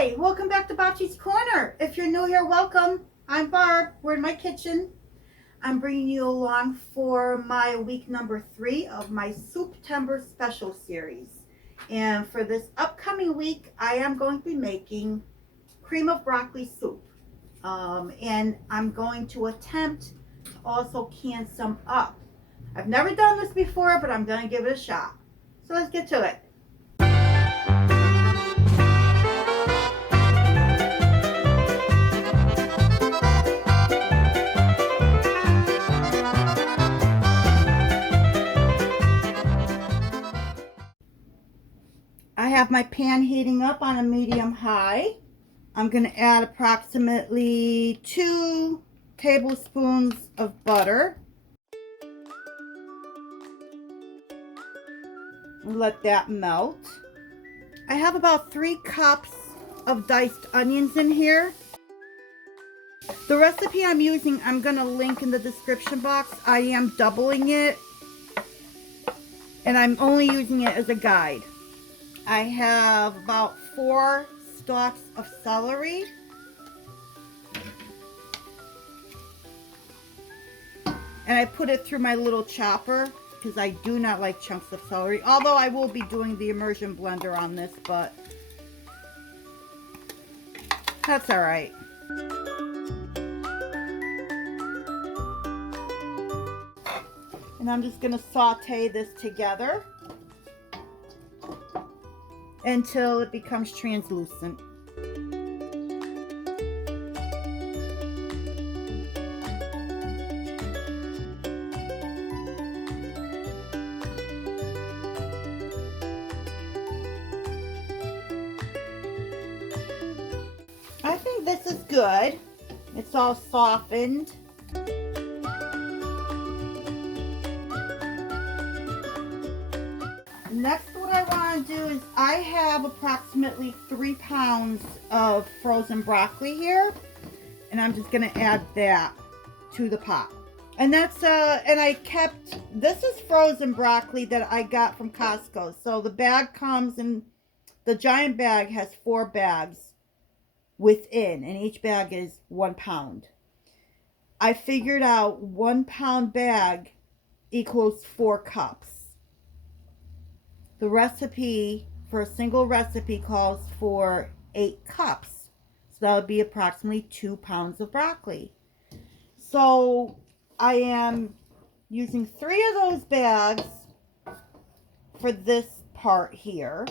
Hi, welcome back to Bopchi's Corner. If you're new here, welcome. I'm Barb. We're in my kitchen. I'm bringing you along for my week number 3 of my Soup-tember special series. And for this upcoming week, I am going to be making cream of broccoli soup. And I'm going to attempt to also can some up. I've never done this before, but I'm going to give it a shot. So let's get to it. I have my pan heating up on a medium high. I'm going to add approximately 2 tablespoons of butter. Let that melt. I have about 3 cups of diced onions in here. The recipe I'm using, I'm going to link in the description box. I am doubling it, and I'm only using it as a guide. I have about 4 stalks of celery. And I put it through my little chopper because I do not like chunks of celery. Although I will be doing the immersion blender on this, but that's all right. And I'm just going to saute this together until it becomes translucent. I think this is good. It's all softened. Next, what I want to do is I have approximately 3 pounds of frozen broccoli here, and I'm just going to add that to the pot. And that's and I kept, this is frozen broccoli that I got from Costco. So the bag comes in, the giant bag has 4 bags within, and each bag is 1 pound. I figured out 1 pound bag equals 4 cups. The recipe for a single recipe calls for 8 cups. So that would be approximately 2 pounds of broccoli. So I am using 3 of those bags for this part here.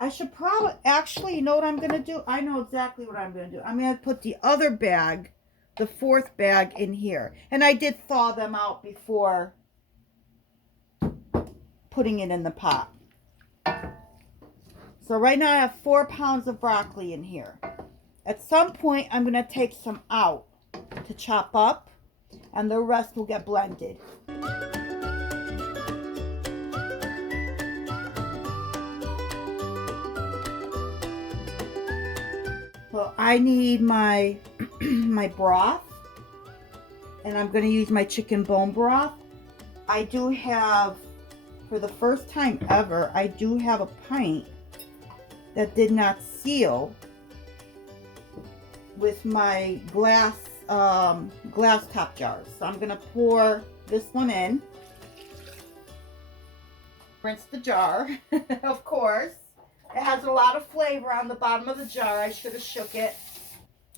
I should probably, actually, you know what I'm going to do? I know exactly what I'm going to do. I'm going to put the other bag, the 4th bag, in here. And I did thaw them out before putting it in the pot. So right now I have 4 pounds of broccoli in here. At some point I'm going to take some out to chop up, and the rest will get blended. So I need my my broth, and I'm going to use my chicken bone broth. I do have, for the first time ever, I do have a pint that did not seal with my glass top jars. So I'm gonna pour this one in, rinse the jar, of course. It has a lot of flavor on the bottom of the jar. I should have shook it.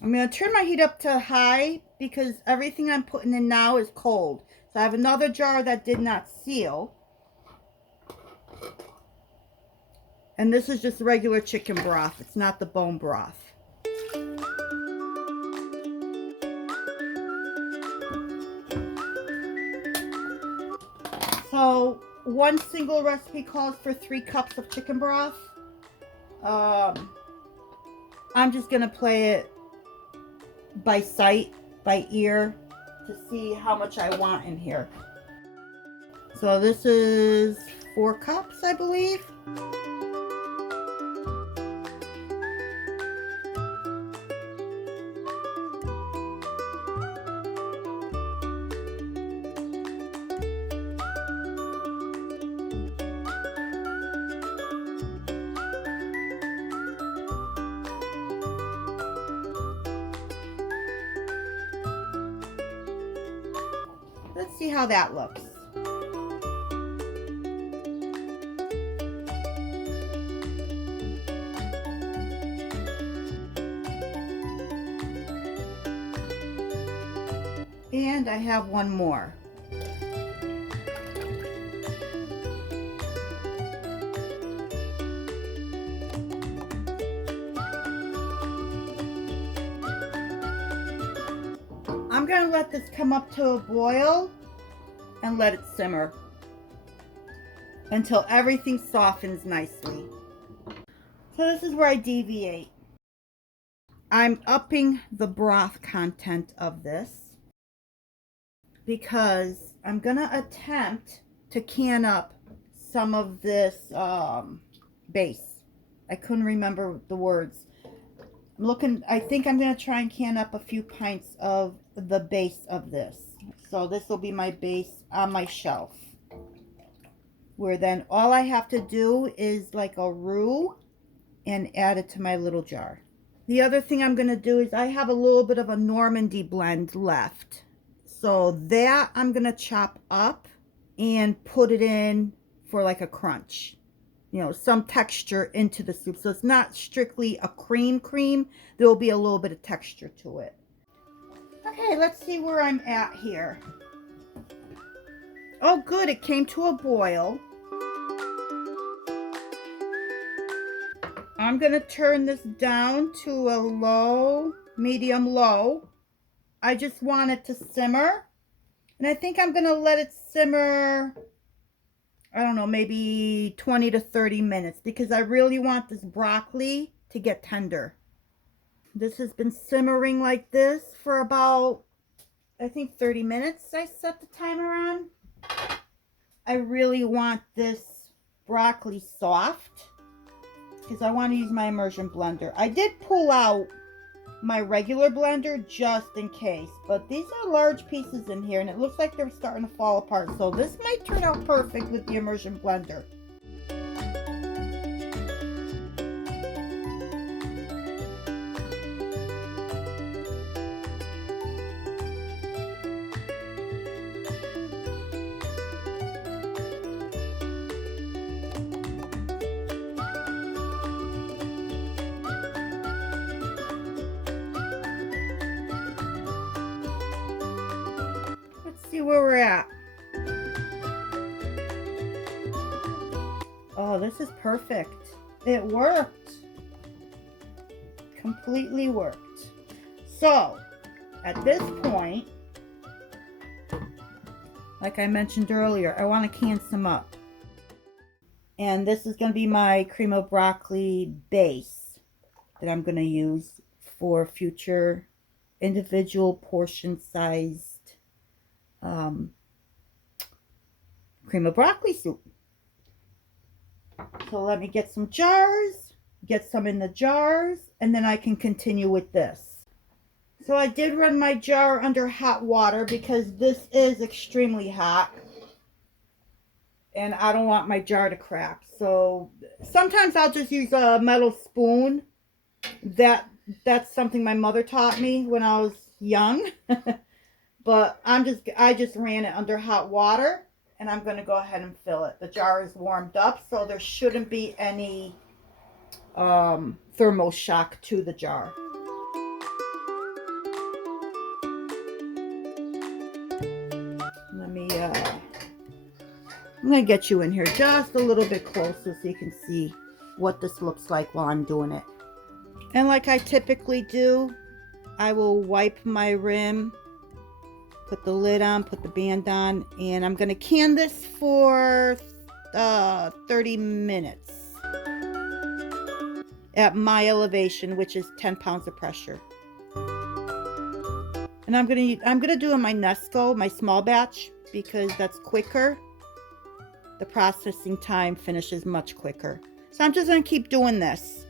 I'm gonna turn my heat up to high because everything I'm putting in now is cold. So I have another jar that did not seal. And this is just regular chicken broth. It's not the bone broth. So one single recipe calls for 3 cups of chicken broth. I'm just going to play it by sight, by ear, to see how much I want in here. So this is 4 cups, I believe. see how that looks. And I have one more. I'm going to let this come up to a boil and let it simmer until everything softens nicely. So this is where I deviate. I'm upping the broth content of this because I'm going to attempt to can up some of this base. I couldn't remember the words. I think I'm going to try and can up a few pints of the base of this. So this will be my base on my shelf. Where then all I have to do is like a roux and add it to my little jar. The other thing I'm going to do is I have a little bit of a Normandy blend left. So that I'm going to chop up and put it in for like a crunch. You know, some texture into the soup. So it's not strictly a cream. There will be a little bit of texture to it. Okay, let's see where I'm at here. Oh, good. It came to a boil. I'm going to turn this down to a low, medium low. I just want it to simmer. And I think I'm going to let it simmer, I don't know, maybe 20 to 30 minutes because I really want this broccoli to get tender. This has been simmering like this for about, I think 30 minutes I set the timer on. I really want this broccoli soft because I want to use my immersion blender. I did pull out my regular blender just in case, but these are large pieces in here and it looks like they're starting to fall apart, so this might turn out perfect with the immersion blender. See where we're at. Oh, this is perfect. It worked. Completely worked. So, at this point, like I mentioned earlier, I want to can some up. And this is going to be my cream of broccoli base that I'm going to use for future individual portion sized cream of broccoli soup. So let me get some jars, get some in the jars, and then I can continue with this. So I did run my jar under hot water because this is extremely hot and I don't want my jar to crack. So sometimes I'll just use a metal spoon. That's something my mother taught me when I was young. But I just ran it under hot water and I'm going to go ahead and fill it. The jar is warmed up, so there shouldn't be any thermal shock to the jar. Let me, I'm going to get you in here just a little bit closer so you can see what this looks like while I'm doing it. And like I typically do, I will wipe my rim, put the lid on, put the band on, and I'm going to can this for 30 minutes at my elevation, which is 10 pounds of pressure. And I'm going to do in my Nesco, my small batch, because that's quicker. The processing time finishes much quicker. So I'm just going to keep doing this.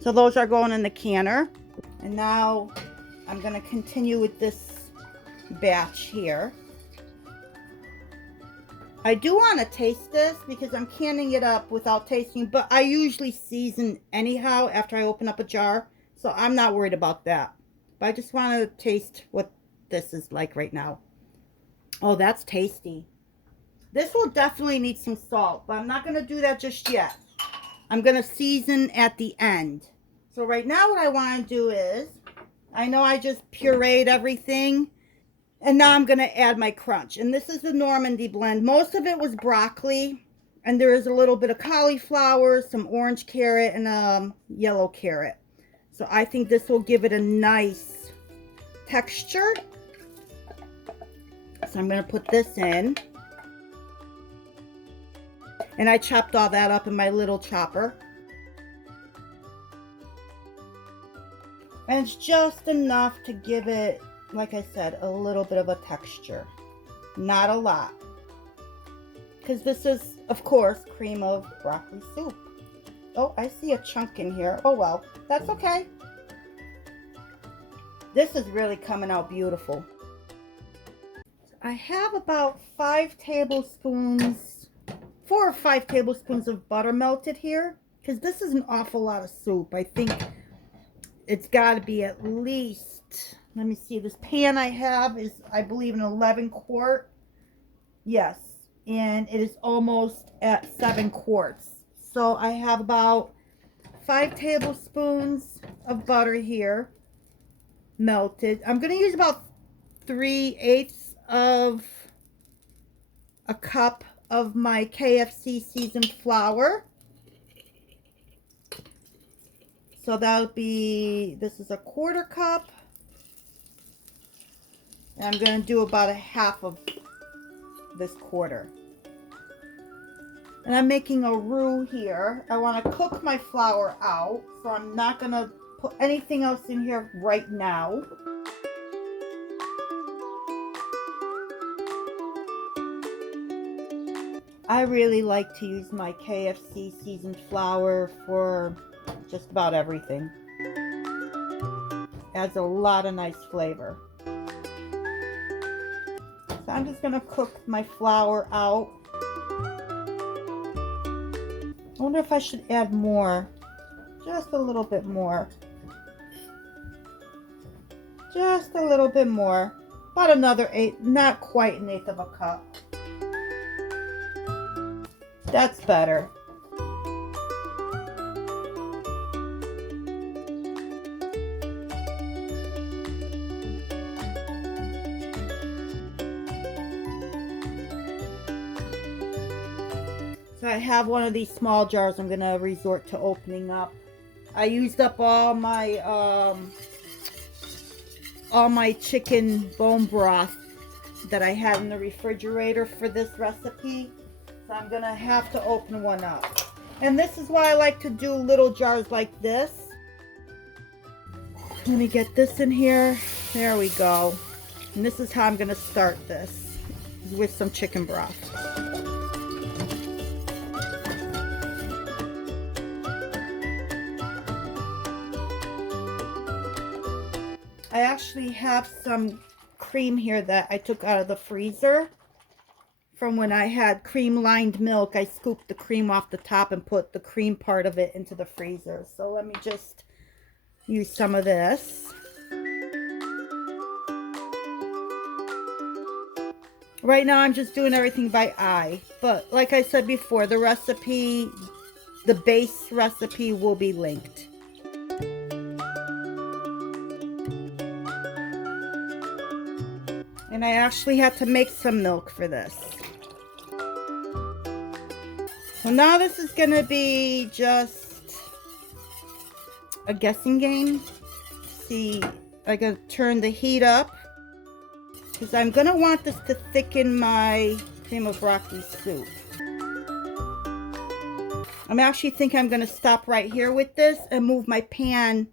So those are going in the canner. And now I'm going to continue with this batch here. I do want to taste this because I'm canning it up without tasting, but I usually season anyhow after I open up a jar, so I'm not worried about that. But I just want to taste what this is like right now. Oh, that's tasty. This will definitely need some salt, but I'm not going to do that just yet. I'm going to season at the end. So right now what I want to do is, I know I just pureed everything, and now I'm going to add my crunch. And this is the Normandy blend. Most of it was broccoli, and there is a little bit of cauliflower, some orange carrot, and yellow carrot. So I think this will give it a nice texture. So I'm going to put this in. And I chopped all that up in my little chopper. And it's just enough to give it, like I said, a little bit of a texture. Not a lot. Because this is, of course, cream of broccoli soup. Oh, I see a chunk in here. Oh well, that's okay. This is really coming out beautiful. I have about 4 or 5 tablespoons of butter melted here, because this is an awful lot of soup. I think it's got to be at least, let me see, this pan I have is, I believe, an 11 quart. Yes, and it is almost at 7 quarts. So I have about 5 tablespoons of butter here melted. I'm going to use about 3/8 of a cup of my KFC seasoned flour. So that'll be, this is a 1/4 cup. And I'm going to do about a half of this 1/4. And I'm making a roux here. I want to cook my flour out, so I'm not going to put anything else in here right now. I really like to use my KFC seasoned flour for just about everything. Adds a lot of nice flavor. So I'm just going to cook my flour out. I wonder if I should add more. Just a little bit more. Just a little bit more. About another 1/8, not quite 1/8 of a cup. That's better. So I have one of these small jars I'm going to resort to opening up. I used up all my chicken bone broth that I had in the refrigerator for this recipe. So I'm going to have to open one up. And this is why I like to do little jars like this. Let me get this in here. There we go. And this is how I'm going to start this, with some chicken broth. I actually have some cream here that I took out of the freezer. From when I had cream lined milk, I scooped the cream off the top and put the cream part of it into the freezer. So let me just use some of this. Right now I'm just doing everything by eye. But like I said before, the recipe, the base recipe will be linked. And I actually had to make some milk for this. Well, now this is going to be just a guessing game. See, I'm going to turn the heat up, because I'm going to want this to thicken my cream of broccoli soup. I'm actually thinking I'm going to stop right here with this and move my pan.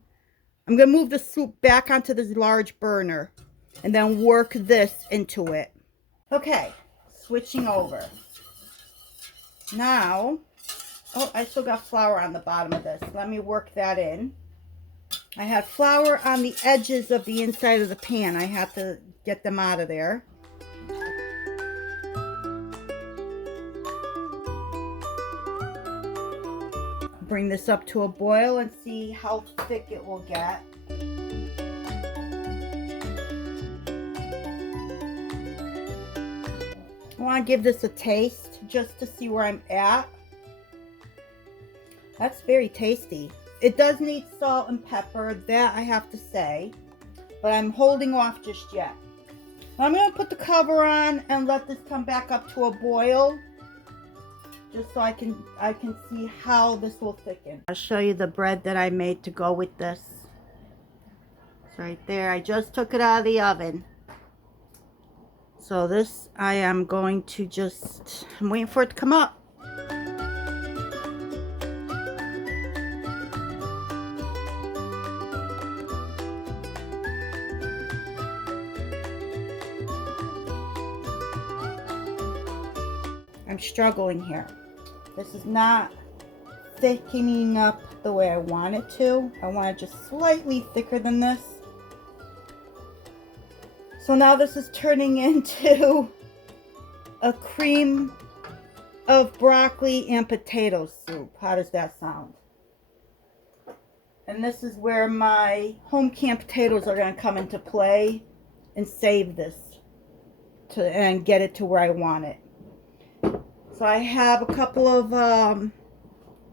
I'm going to move the soup back onto this large burner and then work this into it. Okay, switching over. Now, oh, I still got flour on the bottom of this. Let me work that in. I had flour on the edges of the inside of the pan. I have to get them out of there. bring this up to a boil and see how thick it will get. I want to give this a taste just to see where I'm at. That's very tasty. It does need salt and pepper, that I have to say, but I'm holding off just yet. I'm going to put the cover on and let this come back up to a boil, just so I can see how this will thicken. I'll show you the bread that I made to go with this. It's right there. I just took it out of the oven. So this, I am going to just, I'm waiting for it to come up. I'm struggling here. This is not thickening up the way I want it to. I want it just slightly thicker than this. So now this is turning into a cream of broccoli and potato soup. How does that sound? And this is where my home canned potatoes are going to come into play and save this and get it to where I want it. So I have a couple of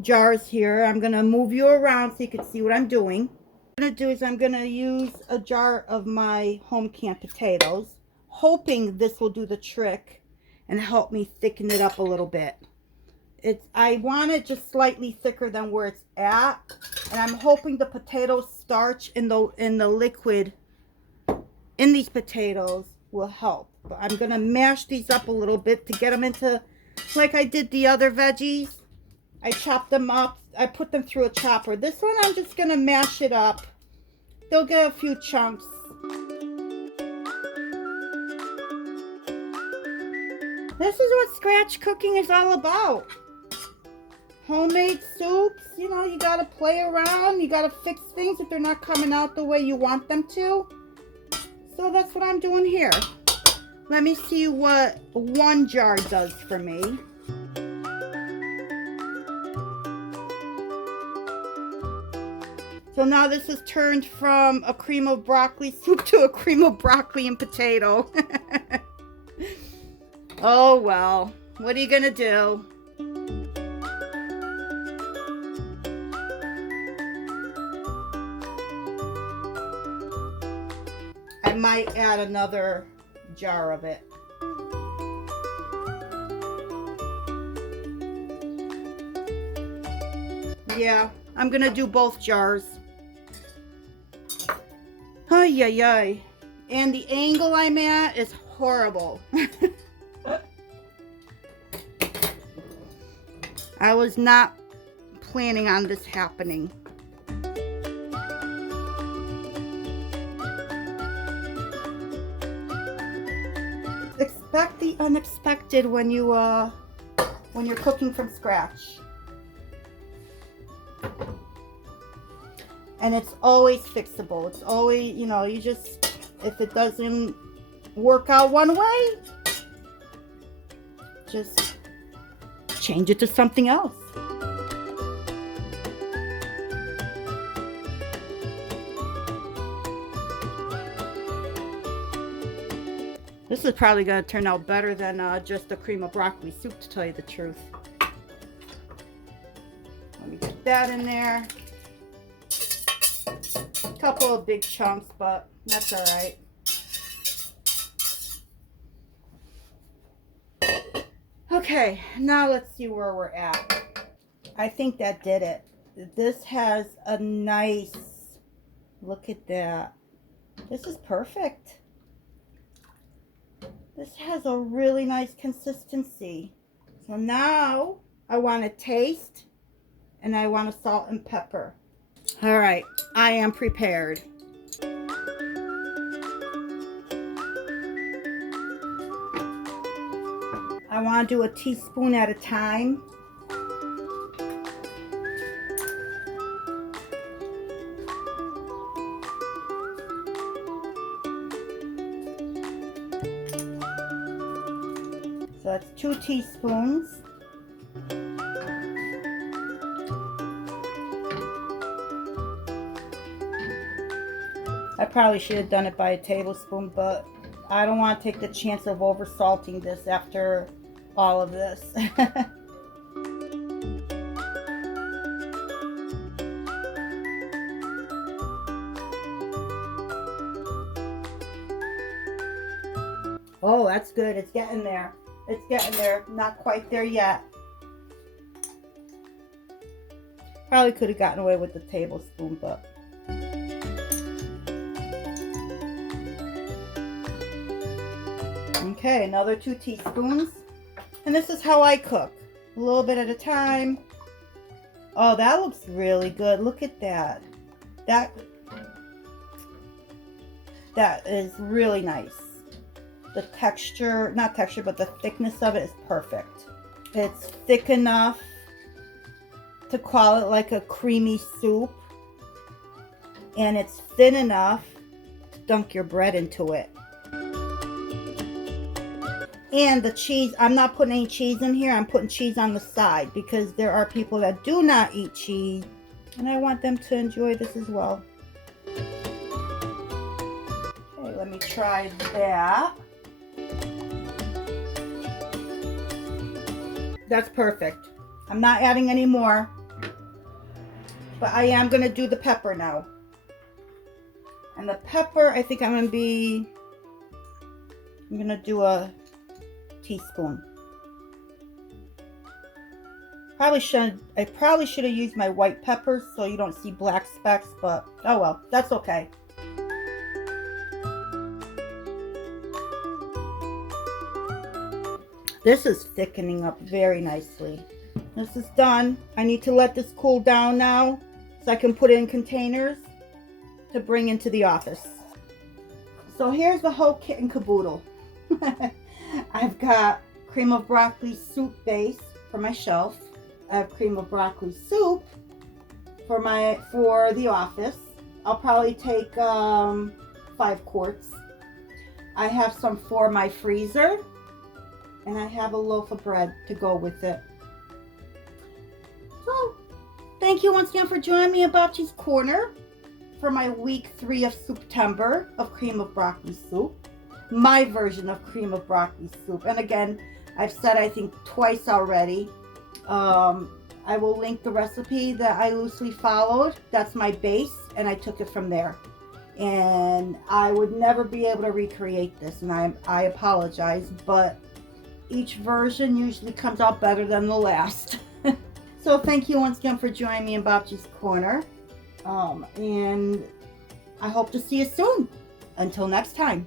jars here. I'm going to move you around so you can see what I'm doing. What I'm going to do is I'm going to use a jar of my home canned potatoes, hoping this will do the trick and help me thicken it up a little bit. I want it just slightly thicker than where it's at, and I'm hoping the potato starch in the liquid in these potatoes will help. But I'm going to mash these up a little bit to get them into, like I did the other veggies. I chopped them up. I put them through a chopper. This one I'm just going to mash it up. They'll get a few chunks. This is what scratch cooking is all about. Homemade soups, you know, you gotta play around. You gotta fix things if they're not coming out the way you want them to. So that's what I'm doing here. Let me see what one jar does for me. So now this has turned from a cream of broccoli soup to a cream of broccoli and potato. Oh well, what are you gonna do? I might add another jar of it. Yeah, I'm gonna do both jars. Ay, ay, ay. And the angle I'm at is horrible. I was not planning on this happening. Expect the unexpected when you're cooking from scratch. And it's always fixable. It's always, you know, you just, if it doesn't work out one way, just change it to something else. This is probably going to turn out better than just a cream of broccoli soup, to tell you the truth. Let me get that in there. A couple of big chunks, but that's all right. Okay, now let's see where we're at. I think that did it. This has a nice, look at that. This is perfect. This has a really nice consistency. So now I want to taste, and I want to salt and pepper. All right, I am prepared. I want to do a teaspoon at a time. So that's 2 teaspoons. I probably should have done it by a tablespoon, but I don't want to take the chance of over salting this after all of this. Oh, that's good. It's getting there. It's getting there. Not quite there yet. Probably could have gotten away with the tablespoon, but... Okay, another 2 teaspoons. And this is how I cook. A little bit at a time. Oh, that looks really good. Look at that. That is really nice. The texture, not texture, but the thickness of it is perfect. It's thick enough to call it like a creamy soup. And it's thin enough to dunk your bread into it. And the cheese, I'm not putting any cheese in here. I'm putting cheese on the side because there are people that do not eat cheese. And I want them to enjoy this as well. Okay, let me try that. That's perfect. I'm not adding any more. But I am going to do the pepper now. And the pepper, I think I'm going to do a teaspoon. I probably should have used my white peppers so you don't see black specks, but oh well, that's okay. This is thickening up very nicely. This is done. I need to let this cool down now so I can put it in containers to bring into the office. So here's the whole kit and caboodle. I've got cream of broccoli soup base for my shelf. I have cream of broccoli soup for the office. I'll probably take 5 quarts. I have some for my freezer, and I have a loaf of bread to go with it. So, thank you once again for joining me at Bopchi's Corner for my week 3 of Soup-tember of cream of broccoli soup. My version of cream of broccoli soup. And again, I've said I think twice already. I will link the recipe that I loosely followed. That's my base, and I took it from there. And I would never be able to recreate this, and I apologize, but each version usually comes out better than the last. So thank you once again for joining me in Bopchi's Corner. And I hope to see you soon. Until next time.